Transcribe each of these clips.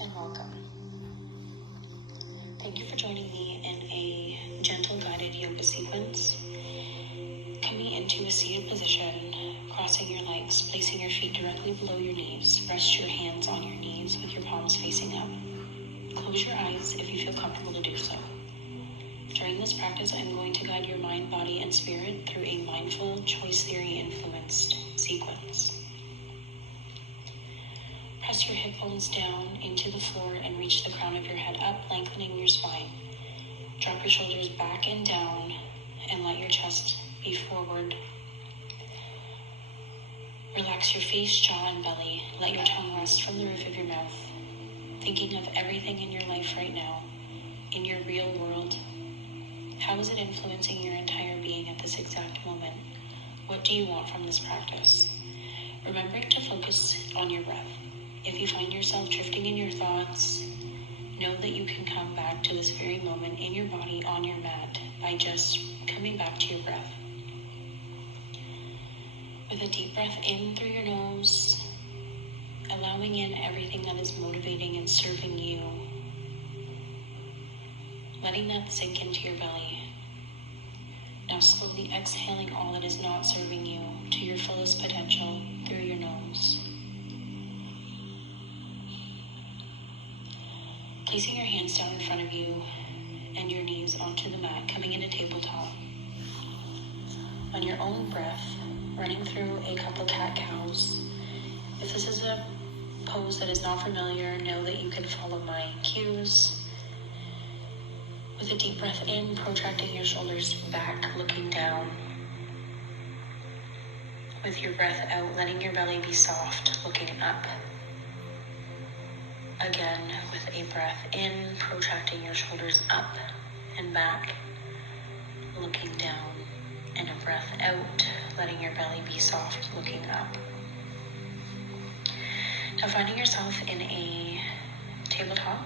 and welcome. Thank you for joining me in a gentle guided yoga sequence. Coming into a seated position, crossing your legs, placing your feet directly below your knees. Rest your hands on your knees with your palms facing up. Close your eyes if you feel comfortable to do so. During this practice, I'm going to guide your mind, body, and spirit through a mindful, choice theory influenced sequence. Press your hip bones down into the floor and reach the crown of your head up, lengthening your spine. Drop your shoulders back and down and let your chest be forward. Relax your face, jaw, and belly. Let your tongue rest from the roof of your mouth. Thinking of everything in your life right now, in your real world. How is it influencing your entire being at this exact moment? What do you want from this practice? Remembering to focus on your breath. If you find yourself drifting in your thoughts, know that you can come back to this very moment in your body on your mat by just coming back to your breath. With a deep breath in through your nose, allowing in everything that is motivating and serving you, letting that sink into your belly. Now slowly exhaling all that is not serving you to your fullest potential through your nose. Placing your hands down in front of you and your knees onto the mat, coming into tabletop. On your own breath, running through a couple cat-cows. If this is a pose that is not familiar, know that you can follow my cues. With a deep breath in, protracting your shoulders back, looking down. With your breath out, letting your belly be soft, looking up. Again, with a breath in, protracting your shoulders up and back, looking down. And a breath out, letting your belly be soft, looking up. Now finding yourself in a tabletop.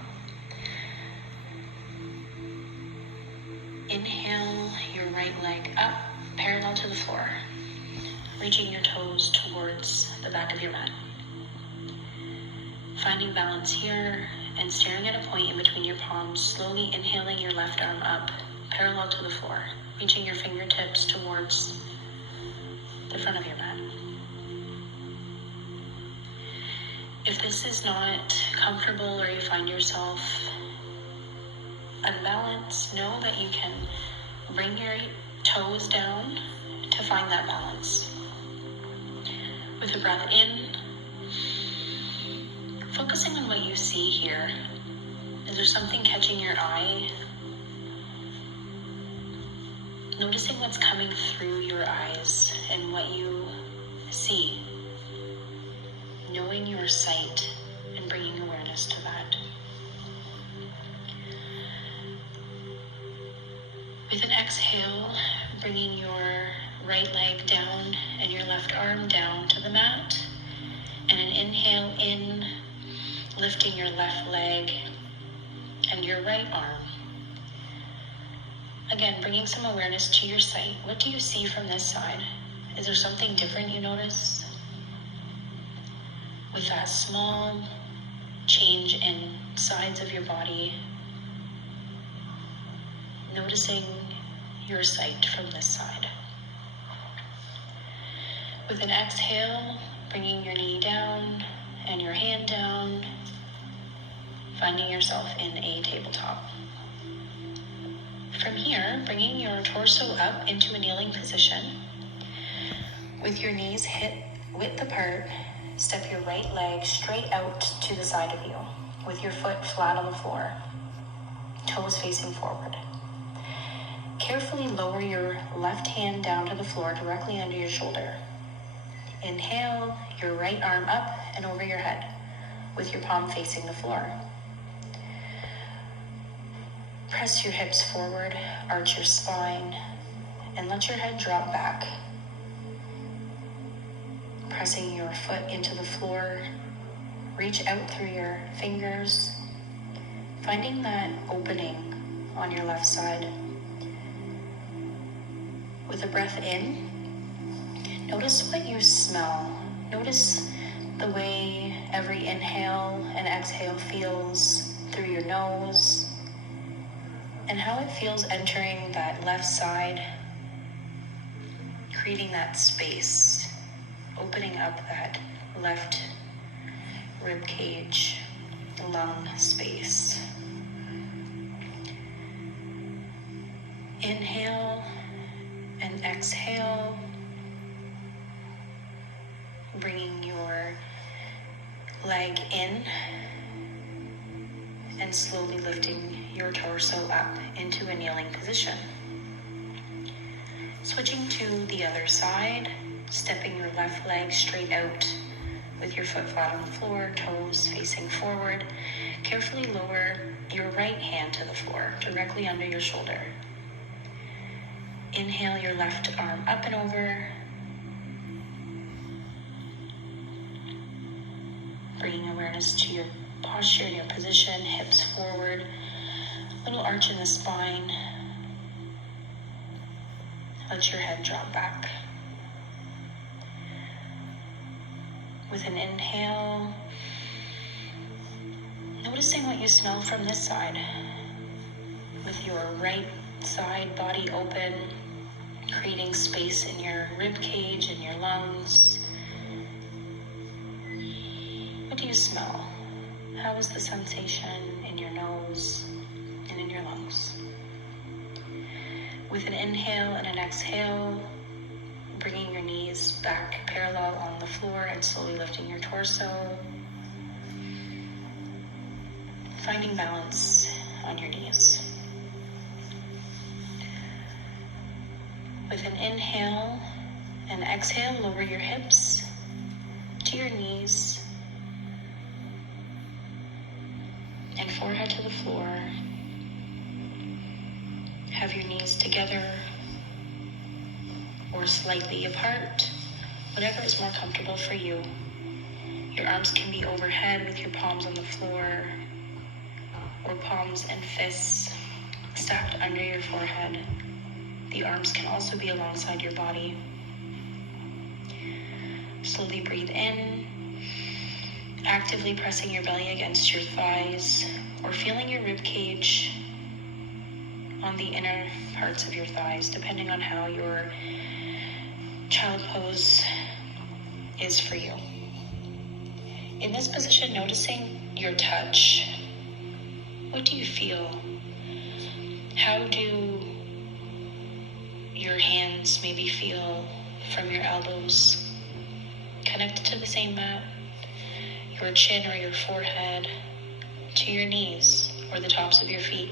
Inhale your right leg up, parallel to the floor, reaching your toes towards the back of your mat. Finding balance here and staring at a point in between your palms, slowly inhaling your left arm up, parallel to the floor, reaching your fingertips towards the front of your mat. If this is not comfortable or you find yourself unbalanced, know that you can bring your toes down to find that balance. With a breath in, focusing on what you see here. Is there something catching your eye? Noticing what's coming through your eyes and what you see. Knowing your sight and bringing awareness to that. With an exhale, bringing your right leg down and your left arm down to the mat. And an inhale in, lifting your left leg and your right arm. Again, bringing some awareness to your sight. What do you see from this side? Is there something different you notice? With that small change in sides of your body, noticing your sight from this side. With an exhale, bringing your knee down and your hand down, finding yourself in a tabletop. From here, bringing your torso up into a kneeling position. With your knees hip width apart, step your right leg straight out to the side of you, with your foot flat on the floor, toes facing forward. Carefully lower your left hand down to the floor directly under your shoulder. Inhale your right arm up and over your head, with your palm facing the floor. Press your hips forward, arch your spine, and let your head drop back. Pressing your foot into the floor, reach out through your fingers, finding that opening on your left side. With a breath in, notice what you smell. Notice the way every inhale and exhale feels through your nose, and how it feels entering that left side, creating that space, opening up that left rib cage, lung space. Inhale and exhale, bringing your leg in and slowly lifting your torso up into a kneeling position. Switching to the other side, stepping your left leg straight out with your foot flat on the floor, toes facing forward. Carefully lower your right hand to the floor, directly under your shoulder. Inhale your left arm up and over, bringing awareness to your posture and your position, hips forward, little arch in the spine. Let your head drop back. With an inhale, noticing what you smell from this side. With your right side body open, creating space in your rib cage and your lungs. What do you smell? How is the sensation in your nose and in your lungs? With an inhale and an exhale, bringing your knees back parallel on the floor and slowly lifting your torso. Finding balance on your knees. With an inhale and exhale, lower your hips to your knees and forehead to the floor. Have your knees together or slightly apart, whatever is more comfortable for you. Your arms can be overhead with your palms on the floor, or palms and fists stacked under your forehead. The arms can also be alongside your body. Slowly breathe in, actively pressing your belly against your thighs, or feeling your rib cage on the inner parts of your thighs, depending on how your child pose is for you. In this position, noticing your touch. What do you feel? How do your hands maybe feel from your elbows connected to the same mat, your chin or your forehead to your knees or the tops of your feet?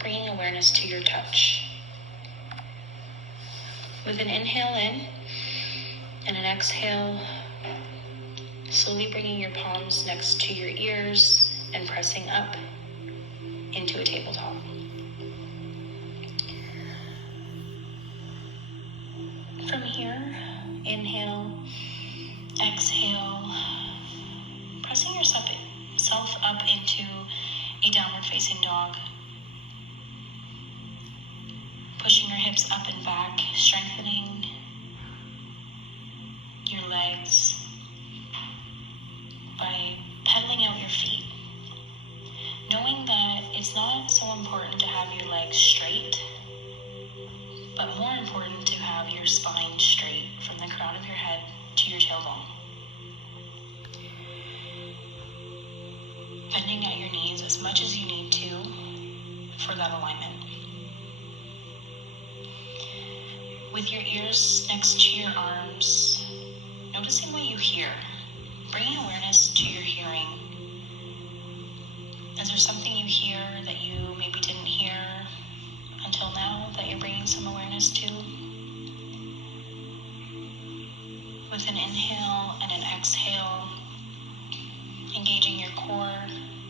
Bringing awareness to your touch. With an inhale in and an exhale, slowly bringing your palms next to your ears and pressing up into a tabletop. From here, inhale, exhale, pressing yourself up into a downward facing dog. Pushing your hips up and back, strengthening your legs by pedaling out your feet. Knowing that it's not so important to have your legs straight, but more important to have your spine straight from the crown of your head to your tailbone. Bending at your knees as much as you need to for that alignment. With your ears next to your arms, noticing what you hear, bringing awareness to your hearing. Is there something you hear that you maybe didn't hear until now that you're bringing some awareness to? With an inhale and an exhale, engaging your core,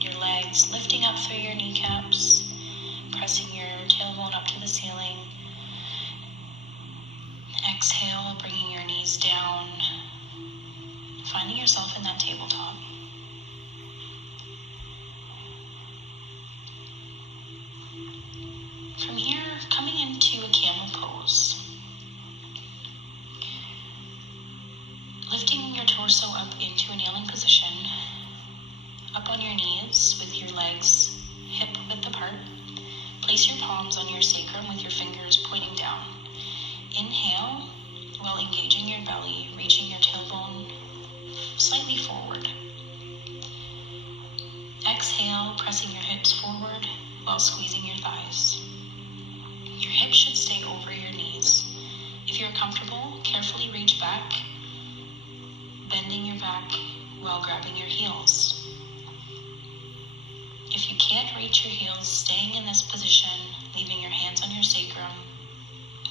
your legs, lifting up through your kneecaps, pressing your tailbone up to the ceiling. Exhale, bringing your knees down, finding yourself in that tabletop. From here, coming into a camel pose. Lifting your torso up into a kneeling position. exhale, pressing your hips forward while squeezing your thighs. Your hips should stay over your knees. If you're comfortable, carefully reach back, bending your back while grabbing your heels. If you can't reach your heels, staying in this position, leaving your hands on your sacrum,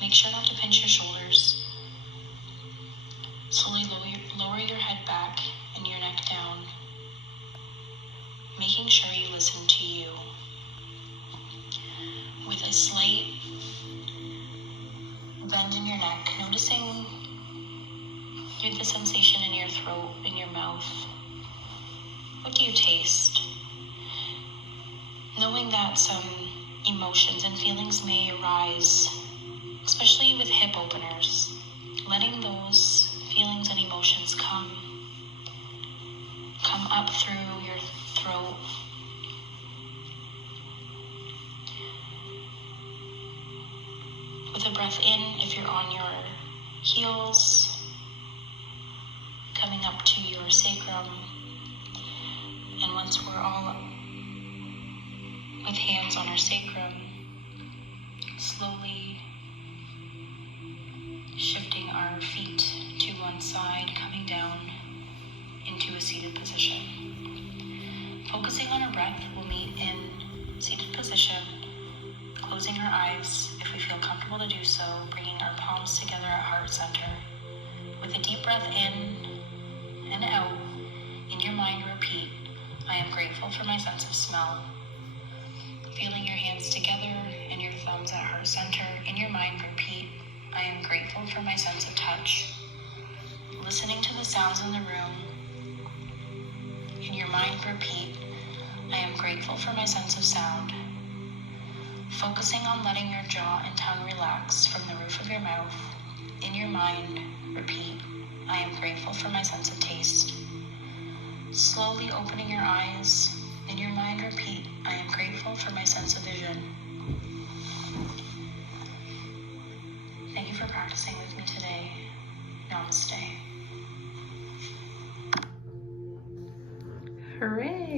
make sure not to pinch your shoulders. Slowly lower your head back and your neck down, making sure you listen to you. With a slight bend in your neck, noticing the sensation in your throat, in your mouth. What do you taste? Knowing that some emotions and feelings may arise, especially with hip openers, letting those feelings and emotions come up through your throat. With a breath in, if you're on your heels, coming up to your sacrum. And once we're all with hands on our sacrum, slowly shifting our feet to one side, coming down into a seated position. Focusing on our breath, we'll meet in seated position, closing our eyes if we feel comfortable to do so, bringing our palms together at heart center. With a deep breath in and out, in your mind repeat, I am grateful for my sense of smell. Feeling your hands together and your thumbs at heart center, in your mind repeat, I am grateful for my sense of touch. Listening to the sounds in the room, in your mind repeat, I am grateful for my sense of sound. Focusing on letting your jaw and tongue relax from the roof of your mouth, in your mind repeat, I am grateful for my sense of taste. Slowly opening your eyes, in your mind repeat, I am grateful for my sense of vision. Thank you for practicing with me today. Namaste. Hooray!